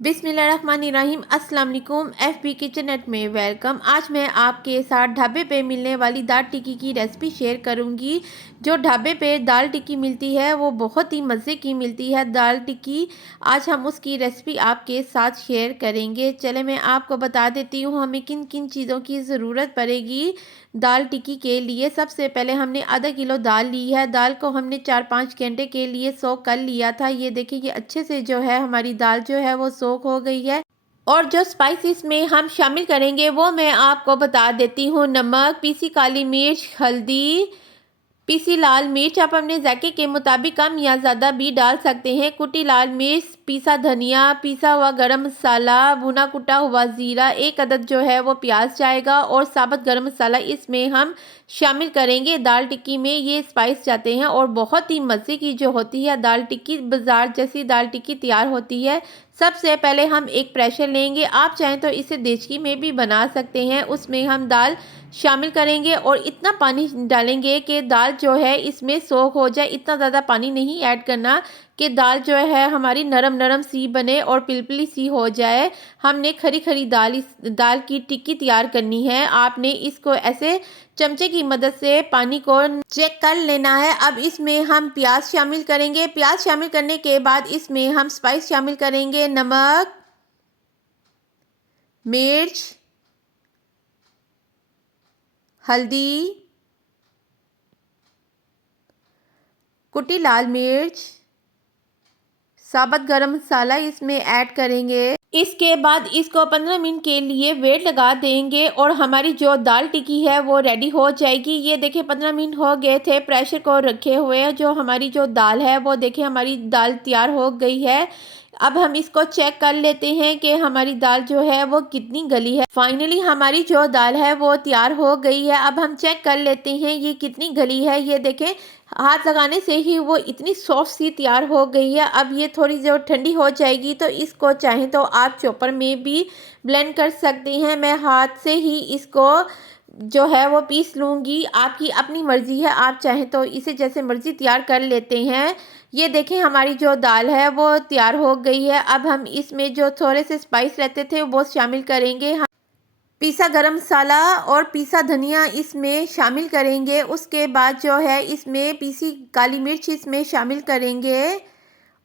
बिस्मिल्लाहिर्रहमानिर्रहीम। अस्सलाम वालेकुम। FB किचन नेट में वेलकम। आज मैं आपके साथ ढाबे पे मिलने वाली दाल टिक्की की रेसिपी शेयर करूंगी। जो ढाबे पे दाल टिक्की मिलती है वो बहुत ही मज़े की मिलती है दाल टिक्की। आज हम उसकी रेसिपी आपके साथ शेयर करेंगे। चले मैं आपको बता देती हूँ हमें किन किन चीज़ों की ज़रूरत पड़ेगी दाल टिक्की के लिए। सबसे पहले हमने आधा किलो दाल ली है। दाल को हमने 4-5 घंटे के लिए सोक कर लिया था। ये देखिए ये अच्छे से जो है हमारी दाल जो है वो सोक हो गई है। और जो स्पाइसेस में हम शामिल करेंगे वो मैं आपको बता देती हूँ। नमक, पीसी काली मिर्च, हल्दी, पीसी लाल मिर्च, आप अपने जायके के मुताबिक कम या ज़्यादा भी डाल सकते हैं। कुटी लाल मिर्च, पीसा धनिया, पीसा हुआ गरम मसाला, भुना कुटा हुआ ज़ीरा, एक अदद जो है वो प्याज जाएगा और साबुत गरम मसाला इसमें हम शामिल करेंगे। दाल टिक्की में ये स्पाइस जाते हैं और बहुत ही मज़े की जो होती है दाल टिक्की, बाज़ार जैसी दाल टिक्की तैयार होती है। सबसे पहले हम एक प्रेशर लेंगे, आप चाहें तो इसे देचकी में भी बना सकते हैं। उसमें हम दाल शामिल करेंगे और इतना पानी डालेंगे कि दाल जो है इसमें सोख हो जाए। इतना ज़्यादा पानी नहीं ऐड करना कि दाल जो है हमारी नरम नरम सी बने और पिलपिली सी हो जाए। हमने खरी खरी दाल की टिक्की तैयार करनी है। आपने इसको ऐसे चमचे की मदद से पानी को चेक कर लेना है। अब इसमें हम प्याज शामिल करेंगे। प्याज शामिल करने के बाद इसमें हम स्पाइस शामिल करेंगे। नमक, मिर्च, हल्दी, कुटी लाल मिर्च, साबुत गरम मसाला इसमें ऐड करेंगे। इसके बाद इसको 15 मिनट के लिए वेट लगा देंगे और हमारी जो दाल टिक्की है वो रेडी हो जाएगी। ये देखिए 15 मिनट हो गए थे प्रेशर को रखे हुए। जो हमारी जो दाल है वो देखिए हमारी दाल तैयार हो गई है। अब हम इसको चेक कर लेते हैं कि हमारी दाल जो है वो कितनी गली है। फाइनली हमारी जो दाल है वो तैयार हो गई है। अब हम चेक कर लेते हैं ये कितनी गली है। ये देखें हाथ लगाने से ही वो इतनी सॉफ्ट सी तैयार हो गई है। अब ये थोड़ी जो ठंडी हो जाएगी तो इसको चाहें तो आप चॉपर में भी ब्लेंड कर सकते हैं। मैं हाथ से ही इसको जो है वो पीस लूँगी। आपकी अपनी मर्ज़ी है, आप चाहें तो इसे जैसे मर्ज़ी तैयार कर लेते हैं। ये देखें हमारी जो दाल है वो तैयार हो गई है। अब हम इसमें जो थोड़े से स्पाइस रहते थे वो शामिल करेंगे। पीसा गरम मसाला और पीसा धनिया इसमें शामिल करेंगे। उसके बाद जो है इसमें पीसी काली मिर्च इसमें शामिल करेंगे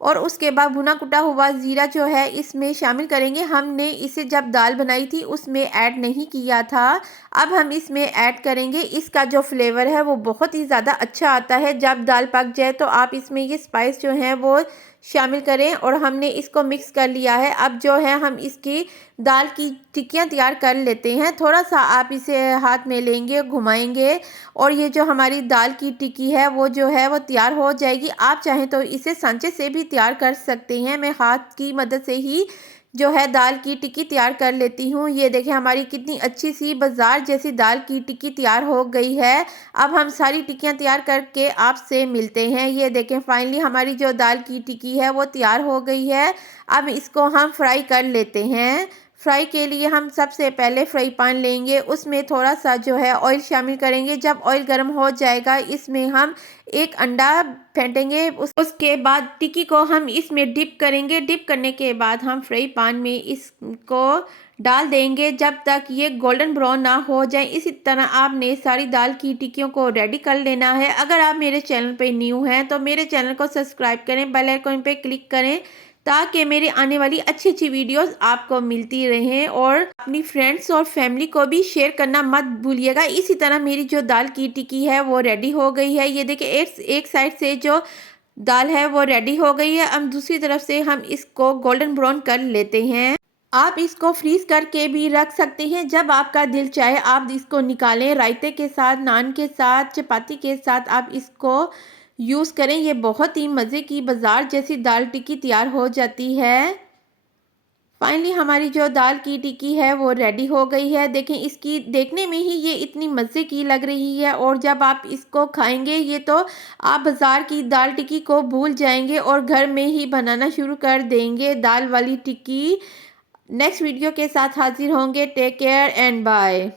और उसके बाद भुना कुटा हुआ ज़ीरा जो है इसमें शामिल करेंगे। हमने इसे जब दाल बनाई थी उसमें ऐड नहीं किया था, अब हम इसमें ऐड करेंगे। इसका जो फ्लेवर है वो बहुत ही ज़्यादा अच्छा आता है। जब दाल पक जाए तो आप इसमें ये स्पाइस जो हैं वो शामिल करें और हमने इसको मिक्स कर लिया है। अब जो है हम इसकी दाल की टिक्कियाँ तैयार कर लेते हैं। थोड़ा सा आप इसे हाथ में लेंगे, घुमाएंगे और ये जो हमारी दाल की टिक्की है वो जो है वो तैयार हो जाएगी। आप चाहें तो इसे सांचे से भी तैयार कर सकते हैं। मैं हाथ की मदद से ही जो है दाल की टिक्की तैयार कर लेती हूँ। ये देखें हमारी कितनी अच्छी सी बाज़ार जैसी दाल की टिक्की तैयार हो गई है। अब हम सारी टिक्कियाँ तैयार करके आपसे मिलते हैं। ये देखें फाइनली हमारी जो दाल की टिक्की है वो तैयार हो गई है। अब इसको हम फ्राई कर लेते हैं। फ्राई के लिए हम सबसे पहले फ्राई पैन लेंगे, उसमें थोड़ा सा जो है ऑयल शामिल करेंगे। जब ऑयल गर्म हो जाएगा इसमें हम एक अंडा फेंटेंगे। उसके बाद टिक्की को हम इसमें डिप करेंगे। डिप करने के बाद हम फ्राई पैन में इसको डाल देंगे जब तक ये गोल्डन ब्राउन ना हो जाए। इसी तरह आपने सारी दाल की टिक्कियों को रेडी कर लेना है। अगर आप मेरे चैनल पे न्यू हैं तो मेरे चैनल को सब्सक्राइब करें, बेल आइकन पे क्लिक करें ताकि मेरी आने वाली अच्छी अच्छी वीडियोस आपको मिलती रहें और अपनी फ्रेंड्स और फैमिली को भी शेयर करना मत भूलिएगा। इसी तरह मेरी जो दाल की टिक्की है वो रेडी हो गई है। ये देखिए एक साइड से जो दाल है वो रेडी हो गई है। अब दूसरी तरफ से हम इसको गोल्डन ब्राउन कर लेते हैं। आप इसको फ्रीज करके भी रख सकते हैं। जब आपका दिल चाहे आप इसको निकालें, रायते के साथ, नान के साथ, चपाती के साथ आप इसको यूज़ करें। ये बहुत ही मज़े की बाज़ार जैसी दाल टिक्की तैयार हो जाती है। फाइनली हमारी जो दाल की टिक्की है वो रेडी हो गई है। देखें इसकी देखने में ही ये इतनी मज़े की लग रही है और जब आप इसको खाएंगे ये तो आप बाज़ार की दाल टिक्की को भूल जाएंगे और घर में ही बनाना शुरू कर देंगे दाल वाली टिक्की। नेक्स्ट वीडियो के साथ हाजिर होंगे। Take care and bye.